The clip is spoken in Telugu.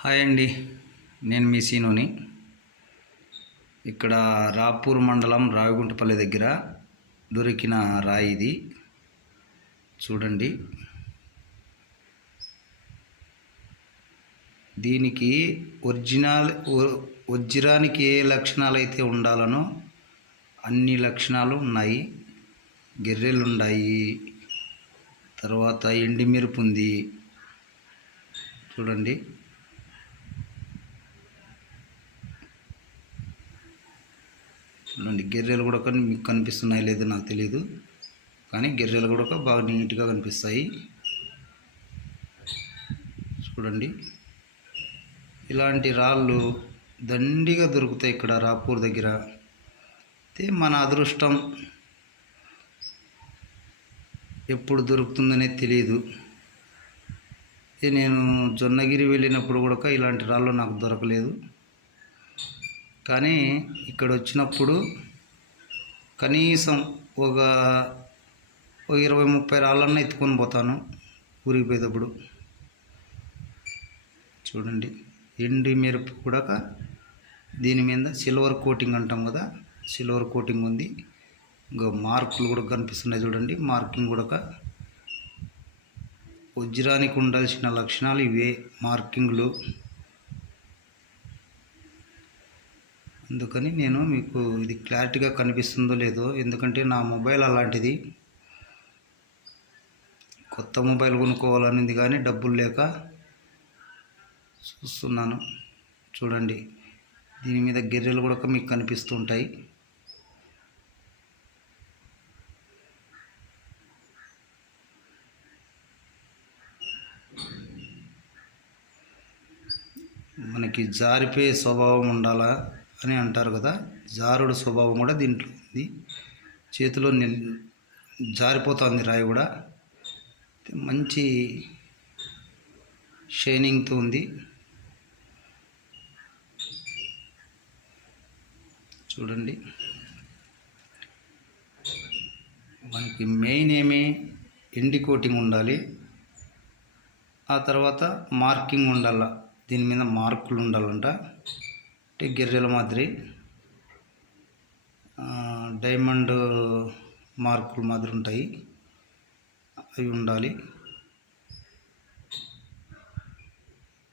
హాయ్ అండి, నేను మీ సీనుని. ఇక్కడ రాపూర్ మండలం రావిగుంటపల్లి దగ్గర దొరికిన రాయి ఇది. చూడండి, దీనికి వజ్రానికి ఏ లక్షణాలు అయితే ఉండాలనో అన్ని లక్షణాలు ఉన్నాయి. గిర్రెలు ఉన్నాయి, తర్వాత ఎండి మెరుపు ఉంది. చూడండి, గిర్రెలు కూడా మీకు కనిపిస్తున్నాయి లేదో నాకు తెలియదు, కానీ గిర్రెలు కూడా బాగా నీట్గా కనిపిస్తాయి. చూడండి, ఇలాంటి రాళ్ళు దండిగా దొరుకుతాయి ఇక్కడ రాపూర్ దగ్గర. అయితే మన అదృష్టం ఎప్పుడు దొరుకుతుందనే తెలియదు. నేను జొన్నగిరి వెళ్ళినప్పుడు కూడా ఇలాంటి రాళ్ళు నాకు దొరకలేదు. కానీ ఇక్కడ వచ్చినప్పుడు కనీసం ఒక 20-30 రాళ్ళన్నా ఎత్తుకొని పోతాను ఊరికి పోయేటప్పుడు. చూడండి, ఎండి మెరుపు కూడా దీని మీద సిల్వర్ కోటింగ్ అంటాం కదా, సిల్వర్ కోటింగ్ ఉంది. ఇంకా మార్కులు కూడా కనిపిస్తున్నాయి చూడండి. మార్కింగ్ కూడా వజ్రానికి ఉండాల్సిన లక్షణాలు ఇవే, మార్కింగ్లు. అందుకని నేను మీకు ఇది క్లారిటీగా కనిపిస్తుందో లేదో, ఎందుకంటే నా మొబైల్ అలాంటిది. కొత్త మొబైల్ కొనుక్కోవాలనింది కానీ డబ్బులు లేక చూస్తున్నాను. చూడండి, దీని మీద గిర్రెలు కూడా మీకు కనిపిస్తుంటాయి. మనకి జారిపోయే స్వభావం ఉండాలా అని అంటారు కదా, జారుడు స్వభావం కూడా దీంట్లో ఉంది. చేతిలో జారిపోతుంది రాయి కూడా. మంచి షైనింగ్తో ఉంది. చూడండి, మనకి మెయిన్ ఎండి కోటింగ్ ఉండాలి. ఆ తర్వాత మార్కింగ్ ఉండాల, దీని మీద మార్కులు ఉండాలంట. అంటే గిర్రెల మాదిరి డైమండ్ మార్కులు మాదిరి ఉంటాయి, అవి ఉండాలి.